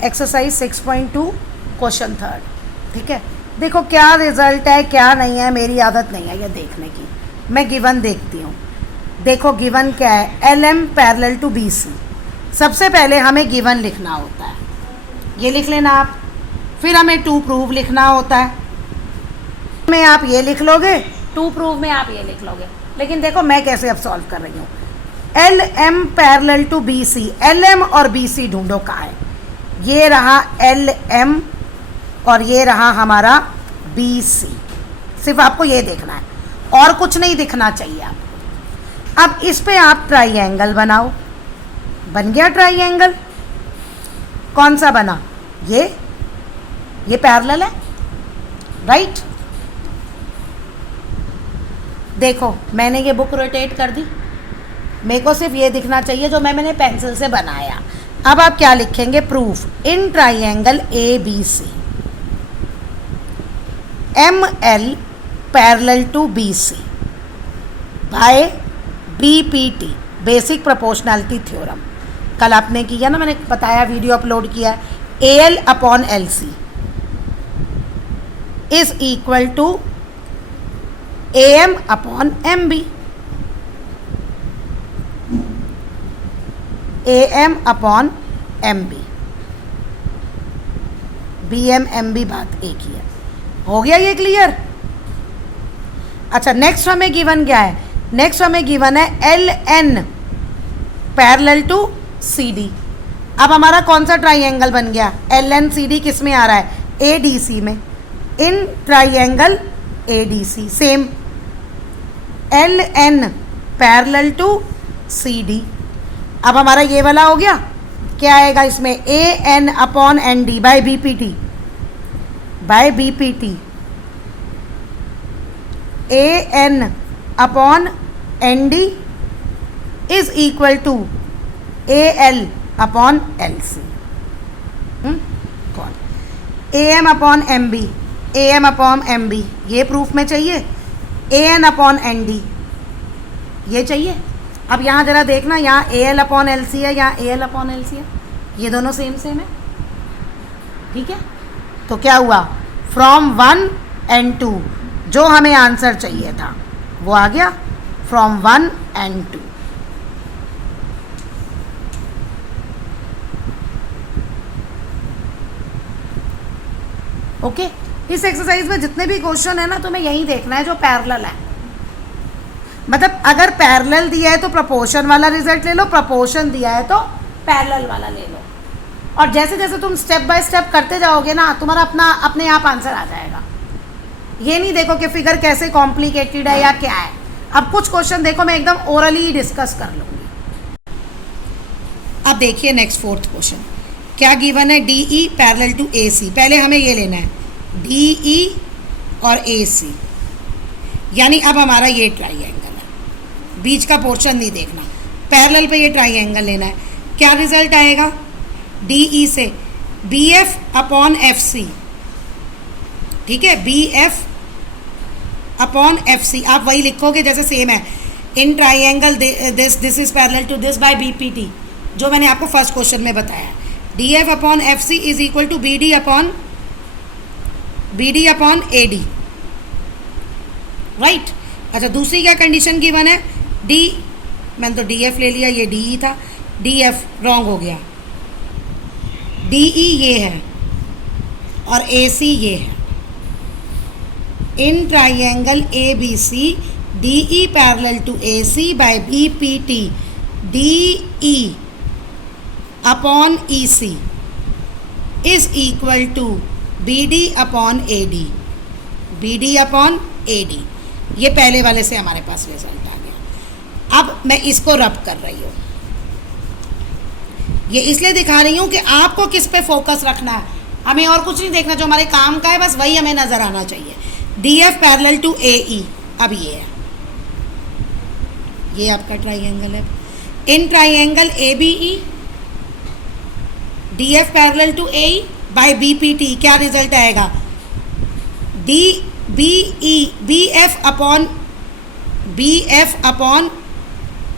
Exercise 6.2 question third. ठीक है, देखो क्या रिजल्ट है क्या नहीं है, मेरी आदत नहीं है ये देखने की, मैं गिवन देखती हूँ। देखो गिवन क्या है, L M parallel to B C. सबसे पहले हमें गिवन लिखना होता है, ये लिख लेना आप। फिर हमें टू प्रूव लिखना होता है, में आप ये लिख लोगे, टू प्रूव में आप ये लिख लोगे। लेकिन देखो मैं कैसे अब सॉल्व कर रही हूँ। L M parallel to B C, L M और बी सी ढूंढो कहाँ है। ये रहा एल एम और ये रहा हमारा बी सी। सिर्फ आपको ये देखना है और कुछ नहीं दिखना चाहिए आपको। अब इस पे आप ट्राइएंगल बनाओ। बन गया ट्राइएंगल। कौन सा बना? ये पैरेलल है, राइट। देखो मैंने ये बुक रोटेट कर दी, मेरे को सिर्फ ये दिखना चाहिए जो मैंने पेंसिल से बनाया। अब आप क्या लिखेंगे? Proof in triangle A B C M L parallel to B C by B P T, basic proportionality theorem. कल आपने किया ना, मैंने बताया, वीडियो अपलोड किया है। A L upon L C is equal to A M upon M B. A M upon M B, B M M B बात एक ही है। हो गया ये क्लियर? अच्छा, नेक्स्ट हमें गिवन क्या है? नेक्स्ट हमें गिवन है L N parallel to C D. अब हमारा कौन सा ट्राइएंगल बन गया? एल एन सी डी किस में आ रहा है? ए डी सी में। In triangle A D C same L N parallel to C D. अब हमारा ये वाला हो गया। क्या आएगा इसमें? A N upon N D by B P T, by B P T. A N upon N D is equal to A L upon L C. कौन? A M upon M B, A M upon M B, ये proof में चाहिए। A N upon N D ये चाहिए। अब यहाँ ज़रा देखना, यहाँ A L upon L C है, यहाँ A L upon L C है, ये दोनों सेम सेम है। ठीक है, तो क्या हुआ? फ्रॉम 1 एंड 2 जो हमें आंसर चाहिए था वो आ गया, फ्रॉम 1 एंड 2। ओके, इस एक्सरसाइज में जितने भी क्वेश्चन है ना, तुम्हें यही देखना है जो पैरेलल है। मतलब अगर पैरेलल दिया है तो प्रोपोर्शन वाला रिजल्ट ले लो, प्रोपोर्शन दिया है तो पैरेलल वाला ले लो। और जैसे जैसे तुम स्टेप बाय स्टेप करते जाओगे ना, तुम्हारा अपने आप आंसर आ जाएगा। ये नहीं देखो कि फिगर कैसे कॉम्प्लिकेटेड है या क्या है। अब कुछ क्वेश्चन देखो, मैं एकदम ओरली डिस्कस कर लूँगी। अब देखिए नेक्स्ट फोर्थ क्वेश्चन क्या गिवन है? D E parallel to A सी। पहले हमें ये लेना है डी ई और ए सी, यानी अब हमारा ये ट्राइएंगल है, बीच का पोर्शन नहीं देखना, पैरेलल पे ये ट्राइएंगल लेना है। क्या रिजल्ट आएगा? डी ई से B F upon F C. ठीक है, B F upon F C आप वही लिखोगे जैसे सेम है। In triangle this is parallel to this by B P T, जो मैंने आपको फर्स्ट क्वेश्चन में बताया। D F upon F C is equal to B D upon A D, right. अच्छा, दूसरी क्या कंडीशन गिवन है? डी, मैंने तो डी एफ ले लिया, ये डी ई था, डी एफ रॉन्ग हो गया। डी ई ये है और ए सी ये है। In triangle A B C D E parallel to A C by B P T D E upon E C is equal to B D upon A D, B D upon A D. ये पहले वाले से हमारे पास result आ गया। अब मैं इसको रब कर रही हूँ, ये इसलिए दिखा रही हूँ कि आपको किस पे फोकस रखना है, हमें और कुछ नहीं देखना, जो हमारे काम का है बस वही हमें नज़र आना चाहिए। D F parallel to A E, अब ये है, ये आपका ट्राइएंगल है। In triangle A B E D F parallel to A E by B P T क्या रिजल्ट आएगा? D B E B F upon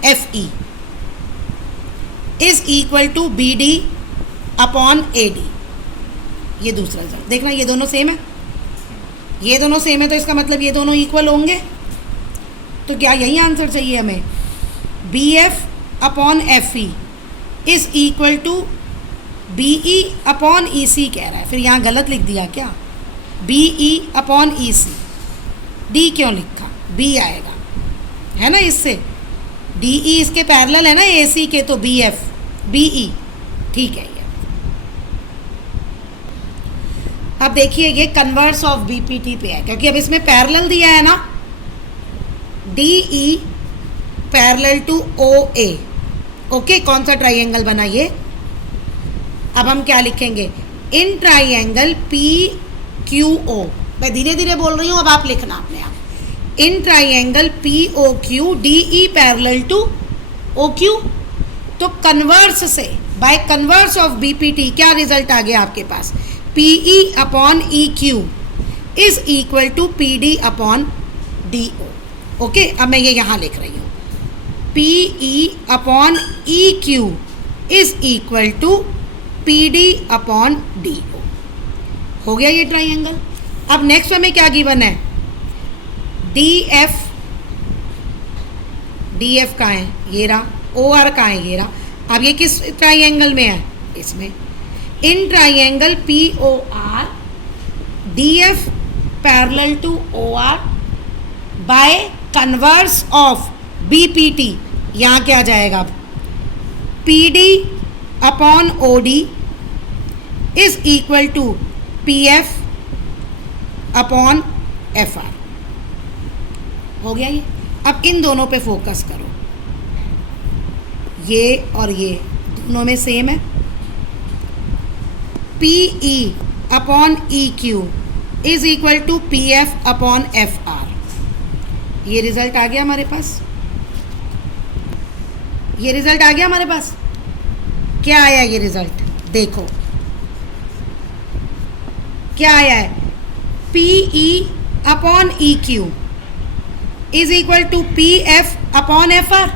F E is equal to B D upon A D, ये दूसरा result. देखना ये दोनों same है, ये दोनों सेम है तो इसका मतलब ये दोनों इक्वल होंगे। तो क्या यही आंसर चाहिए हमें? B F upon F E is equal to B E upon E C कह रहा है। फिर यहाँ गलत लिख दिया क्या? B E upon E C, D क्यों लिखा? बी आएगा, है ना, इससे डी ई इसके पैरेलल है ना ए सी के, तो बी एफ बी ई, ठीक है। ये अब देखिए ये converse of B P T पे है, क्योंकि अब इसमें पैरेलल दिया है ना, D E parallel to O A. Okay, कौन सा ट्राइंगल बना ये? अब हम क्या लिखेंगे? In triangle P Q O, मैं धीरे धीरे बोल रही हूँ, अब आप लिखना अपने आप। In triangle P O Q D E parallel to O Q. तो कन्वर्स से, by converse of B P T क्या रिजल्ट आ गया आपके पास? P E upon E Q is equal to P D upon D O. Okay, अब मैं ये यहाँ लिख रही हूँ, P E upon E Q is equal to P D upon D O. हो गया ये ट्राइंगल। अब नेक्स्ट हमें क्या गिवन है? डी एफ, डी एफ कहाँ है? ये रहा। ओ आर कहाँ है? ये रहा। अब ये किस ट्राइंगल में है? इसमें। In triangle P O R D F parallel to O R by converse of B P T, यहाँ क्या जाएगा? अब P D upon O D is equal to P F upon F R. हो गया ये। अब इन दोनों पे फोकस करो, ये और ये दोनों में सेम है। P E upon E Q is equal to P F upon F R. ये रिजल्ट आ गया हमारे पास, ये रिजल्ट आ गया हमारे पास। क्या आया ये रिजल्ट? देखो क्या आया है? P E upon E Q is equal to P F upon F R.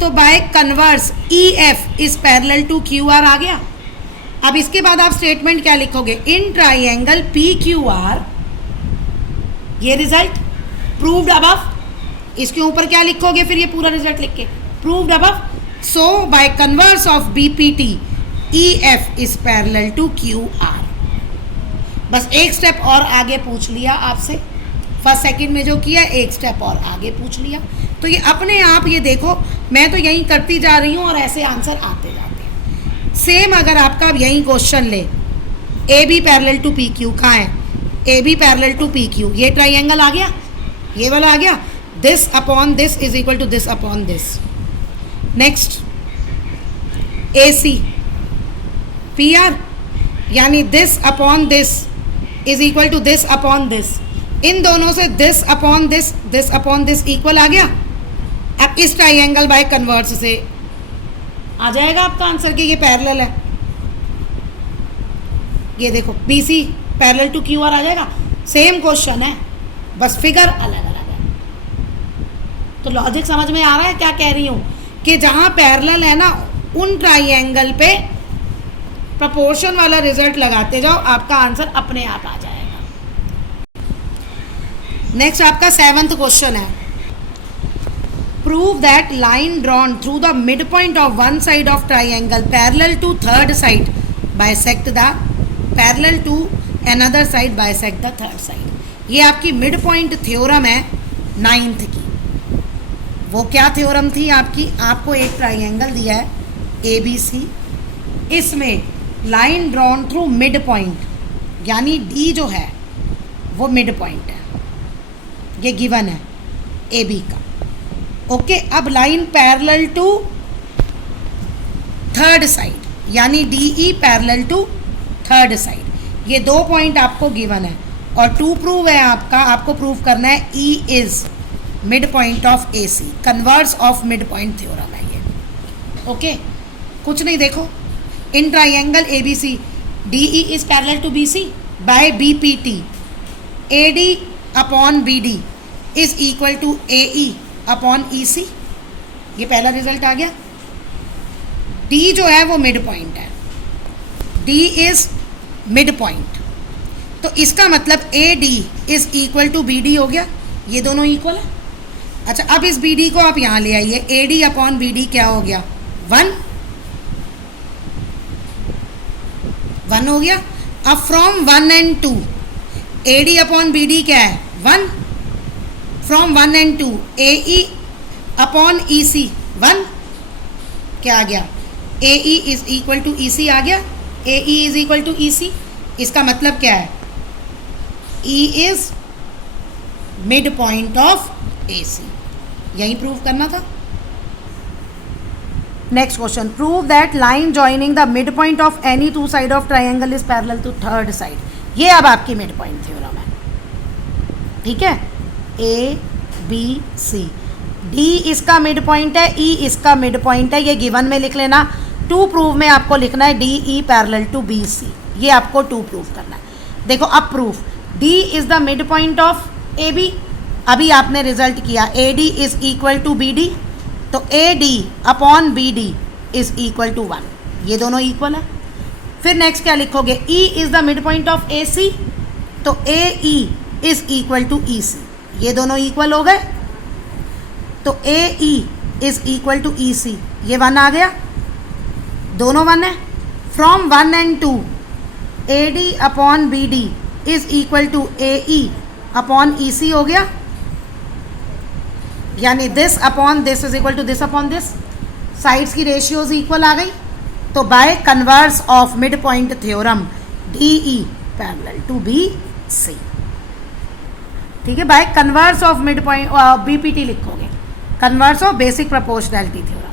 तो by converse E F is parallel to Q R आ गया। अब इसके बाद आप स्टेटमेंट क्या लिखोगे? In triangle P Q R, ये रिजल्ट प्रूव्ड अबव। इसके ऊपर क्या लिखोगे फिर? ये पूरा रिजल्ट लिख के, proved above. So by converse of B P T E F is parallel to Q R. बस एक स्टेप और आगे पूछ लिया आपसे, फर्स्ट सेकंड में जो किया एक स्टेप और आगे पूछ लिया। तो ये अपने आप, ये देखो मैं तो यही करती जा रही हूँ और ऐसे आंसर आते जाते हैं। सेम अगर आपका यही क्वेश्चन ले, A B parallel to P Q, कहाँ है? A B parallel to P Q, ये ट्राइंगल आ गया, ये वाला आ गया। This upon this is equal to this upon this. Next A C P R, यानी this upon this is equal to this upon this. इन दोनों से दिस अपॉन दिस इक्वल आ गया। अब इस ट्राइंगल बाय कन्वर्स से आ जाएगा आपका आंसर कि ये पैरेलल है। ये देखो B C parallel to Q R आ जाएगा। सेम क्वेश्चन है, बस फिगर अलग अलग है। तो लॉजिक समझ में आ रहा है क्या कह रही हूँ? कि जहाँ पैरेलल है ना, उन ट्राइंगल पे प्रोपोर्शन वाला रिजल्ट लगाते जाओ, आपका आंसर अपने आप आ जाएगा। नेक्स्ट आपका 7th क्वेश्चन है, prove that line drawn through the mid point of one side of triangle parallel to third side bisect the parallel to another side bisect the third side. ये आपकी mid point theorem है 9th की। वो क्या theorem थी आपकी? आपको एक ट्राइंगल दिया है ए बी सी, इसमें line drawn through mid point, यानी डी जो है वो मिड पॉइंट है, ये गिवन है ए बी का। ओके, अब line parallel to third side, यानी D E parallel to third side. ये 2 पॉइंट आपको गिवन है और 2 प्रूव है आपका। आपको प्रूव करना है E is mid point of A C, converse of mid point theorem है ये। ओके, कुछ नहीं, देखो in triangle A B C D E is parallel to B C by B P T, A D upon B D is equal to A E upon E C. ये पहला result आ गया। D जो है वो mid point है, D is mid point, तो इसका मतलब ए D is equal to B D हो गया, ये दोनों इक्वल है। अच्छा, अब इस बी डी को आप यहाँ ले आइए, A D upon B D क्या हो गया, 1 हो गया। अब from 1 and 2 A D upon B D क्या है, 1, from 1 and 2 A E upon E C 1, क्या आ गया, A E is equal to E C आ गया, A E is equal to E C, इसका मतलब क्या है, E is mid point of A C, यही प्रूव करना था। Next question, prove that line joining the mid point of any two side of triangle is parallel to third side. ये अब आपकी मिड पॉइंट थ्योरम है, ठीक है। A B C, D इसका मिड पॉइंट है, ई इसका मिड पॉइंट है, ये गिवन में लिख लेना। टू प्रूव में आपको लिखना है D E parallel to B C, ये आपको टू प्रूव करना है। देखो अब proof, D is the mid point of A B, अभी आपने रिजल्ट किया A D is equal to B D, तो A D upon B D is equal to 1, ये दोनों इक्वल है। फिर नेक्स्ट क्या लिखोगे, E is the mid point of A C, तो A E is equal to E C, ये दोनों इक्वल हो गए, तो A E is equal to E C, ये 1 आ गया, दोनों 1 है। From 1 and 2 A D upon B D is equal to A E upon E C हो गया, यानी this upon this is equal to this upon this, sides की ratios equal आ गई। तो by converse of mid point theorem D E parallel to B सी, ठीक है। By converse of mid point BPT लिखोगे, converse of basic proportionality theorem.